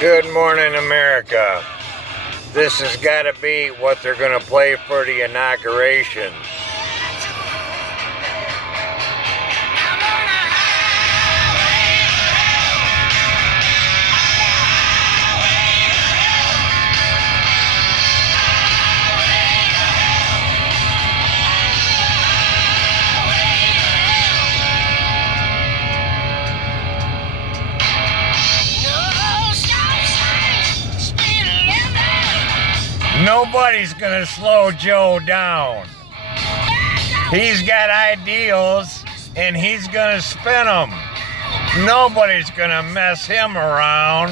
Good morning, America. This has got to be what they're going to play for the inauguration. Nobody's going to slow Joe down. He's got ideals, and he's going to spin them. Nobody's going to mess him around.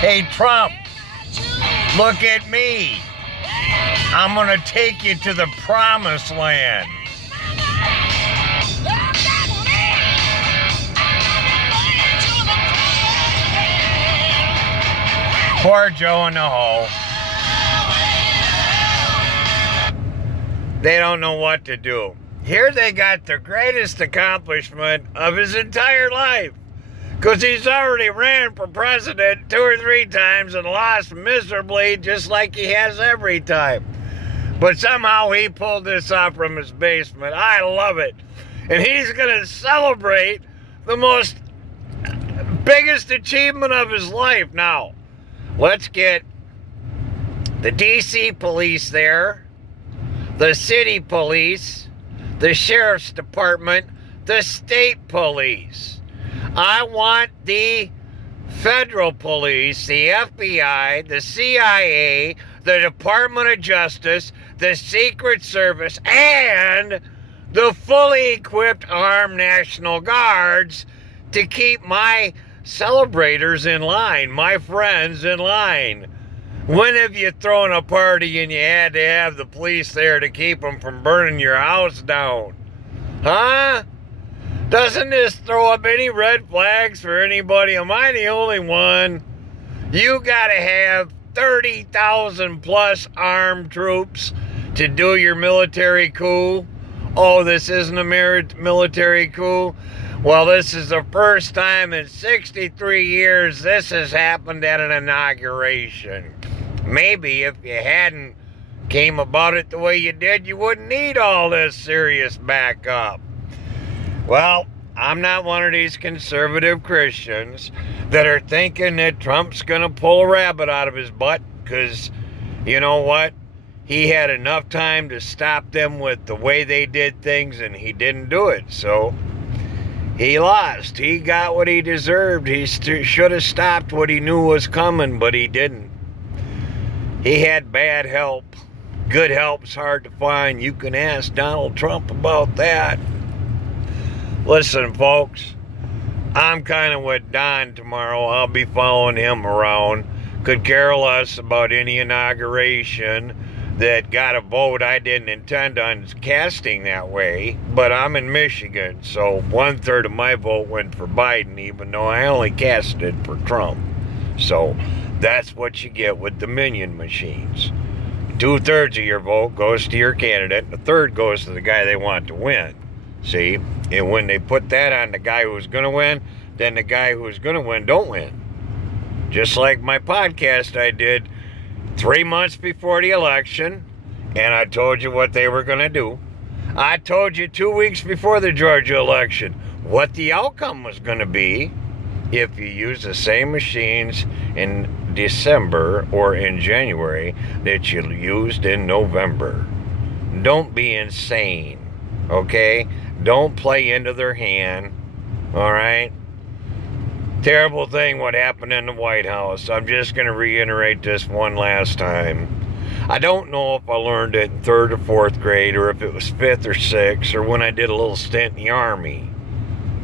Hey, Trump, look at me. I'm going to take you to the promised land. Poor Joe in the hole. They don't know what to do. Here they got the greatest accomplishment of his entire life. Because he's already ran for president 2 or 3 times and lost miserably just like he has every time. But somehow he pulled this off from his basement. I love it. And he's going to celebrate the biggest achievement of his life now. Let's get the DC police there, the city police, the sheriff's department, the state police. I want the federal police, the FBI, the CIA, the Department of Justice, the Secret Service, and the fully equipped armed National Guards to keep my celebrators in line, my friends in line. When have you thrown a party and you had to have the police there to keep them from burning your house down? Huh? Doesn't this throw up any red flags for anybody? Am I the only one? You gotta have 30,000 plus armed troops to do your military coup. Oh, this isn't a military coup? Well, this is the first time in 63 years this has happened at an inauguration. Maybe if you hadn't came about it the way you did, you wouldn't need all this serious backup. Well, I'm not one of these conservative Christians that are thinking that Trump's going to pull a rabbit out of his butt because, you know what? He had enough time to stop them with the way they did things and he didn't do it. So he lost. He got what he deserved. He should have stopped what he knew was coming, but he didn't. He had bad help. Good help's hard to find. You can ask Donald Trump about that. Listen, folks, I'm kind of with Don tomorrow. I'll be following him around. Could care less about any inauguration that got a vote I didn't intend on casting that way, but I'm in Michigan, so 1/3 of my vote went for Biden, even though I only casted for Trump. So that's what you get with Dominion machines. 2/3 of your vote goes to your candidate, and 1/3 goes to the guy they want to win. See? And when they put that on the guy who's going to win, then the guy who's going to win don't win. Just like my podcast I did 3 months before the election, and I told you what they were going to do. I told you 2 weeks before the Georgia election what the outcome was going to be if you use the same machines in December or in January that you used in November. Don't be insane, okay? Don't play into their hand, all right? Terrible thing what happened in the White House. I'm just going to reiterate this one last time. I don't know if I learned it in 3rd or 4th grade or if it was 5th or 6th or when I did a little stint in the Army.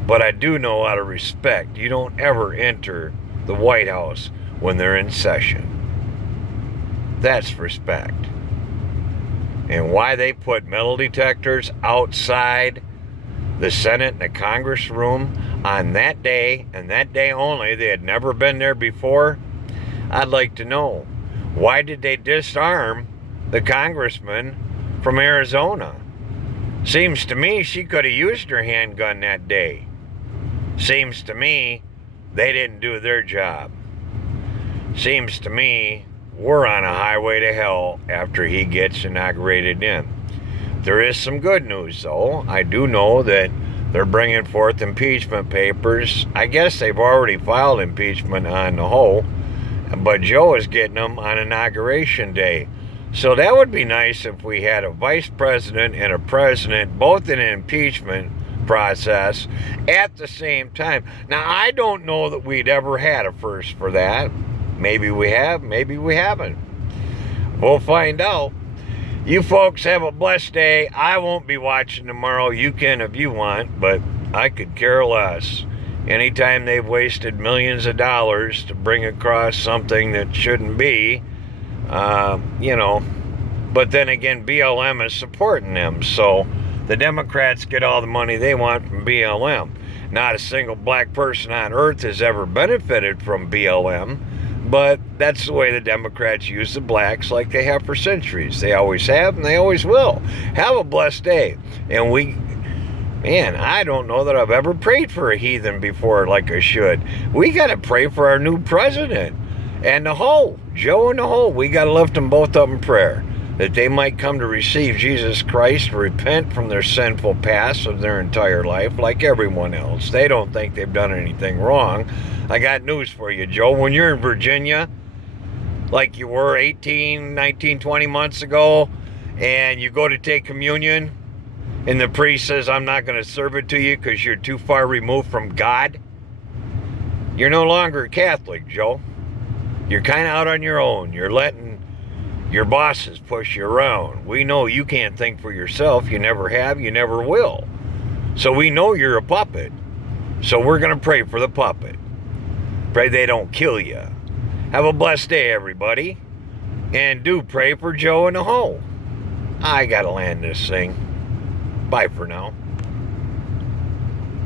But I do know out of respect, you don't ever enter the White House when they're in session. That's respect. And why they put metal detectors outside the Senate and the Congress room on that day, and that day only, they had never been there before, I'd like to know. Why did they disarm the congressman from Arizona? Seems to me she could have used her handgun that day. Seems to me they didn't do their job. Seems to me we're on a highway to hell after he gets inaugurated in. There is some good news, though. I do know that they're bringing forth impeachment papers. I guess they've already filed impeachment on the whole, but Joe is getting them on Inauguration Day. So that would be nice if we had a vice president and a president both in an impeachment process at the same time. Now, I don't know that we'd ever had a first for that. Maybe we have, maybe we haven't. We'll find out. You folks have a blessed day. I won't be watching tomorrow. You can if you want, but I could care less. Anytime they've wasted millions of dollars to bring across something that shouldn't be, but then again, BLM is supporting them, so the Democrats get all the money they want from BLM. Not a single black person on earth has ever benefited from BLM, but that's the way the Democrats use the blacks like they have for centuries. They always have, and they always will. Have a blessed day. And I don't know that I've ever prayed for a heathen before like I should. We got to pray for our new president and the whole, Joe and the whole. We got to lift them both up in prayer, that they might come to receive Jesus Christ, repent from their sinful past of their entire life like everyone else. They don't think they've done anything wrong. I got news for you, Joe. When you're in Virginia, like you were 18, 19, 20 months ago, and you go to take communion, and the priest says, I'm not going to serve it to you because you're too far removed from God, you're no longer a Catholic, Joe. You're kind of out on your own. You're letting your bosses push you around. We know you can't think for yourself. You never have. You never will. So we know you're a puppet. So we're going to pray for the puppet. Pray they don't kill you. Have a blessed day, everybody. And do pray for Joe and the whole. I got to land this thing. Bye for now.